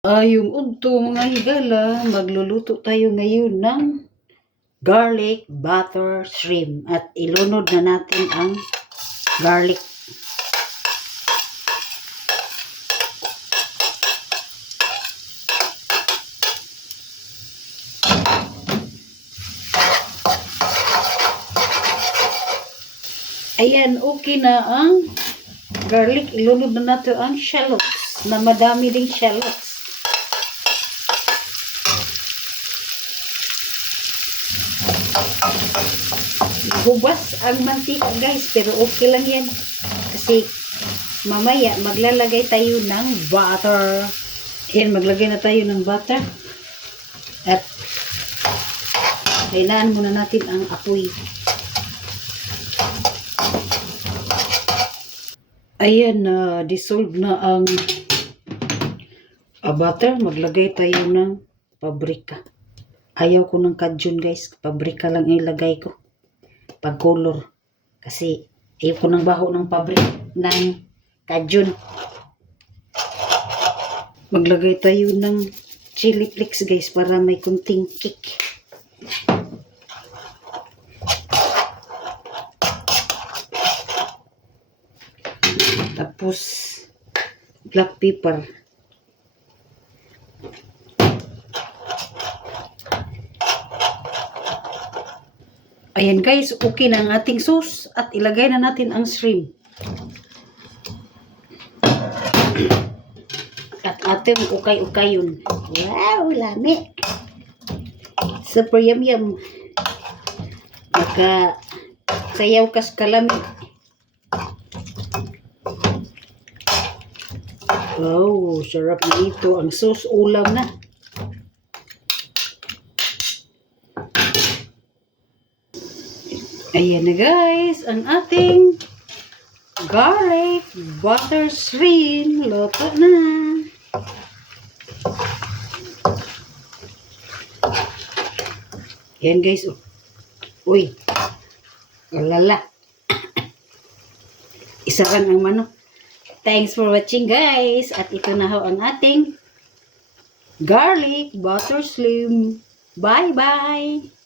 Yung udto mga higala, magluluto tayo ngayon ng garlic butter shrimp at ilunod na natin ang garlic. Ayan, okay na ang garlic. Ilunod na natin ang shallots na madami ding shallots. Hubas ang mantika guys, pero okay lang yan kasi mamaya maglalagay tayo ng butter. Ayan, maglagay na tayo ng butter at kailangan muna natin ang apoy. Ayan, na dissolve na ang butter. Maglagay tayo ng pabrika. Ayaw ko ng kajun guys, pabrika lang ilagay ko pag color kasi ayaw ko ng baho ng pabrika ng kajun. Maglagay tayo ng chili flakes guys para may kunting kick. Tapos black pepper. Ayan guys, okay na ang ating sauce at ilagay na natin ang shrimp. At ating ukay-ukayon. Wow, lami. Super yum yum. Maka sayaw kas kalami. Wow, sarap na ito. Ang sauce ulam na. Ayan na guys, ang ating garlic butter shrimp. Luto na. Ayan guys. Uy. Alala. Isaran ang manok. Thanks for watching guys. At ito na ho ang ating garlic butter shrimp. Bye bye.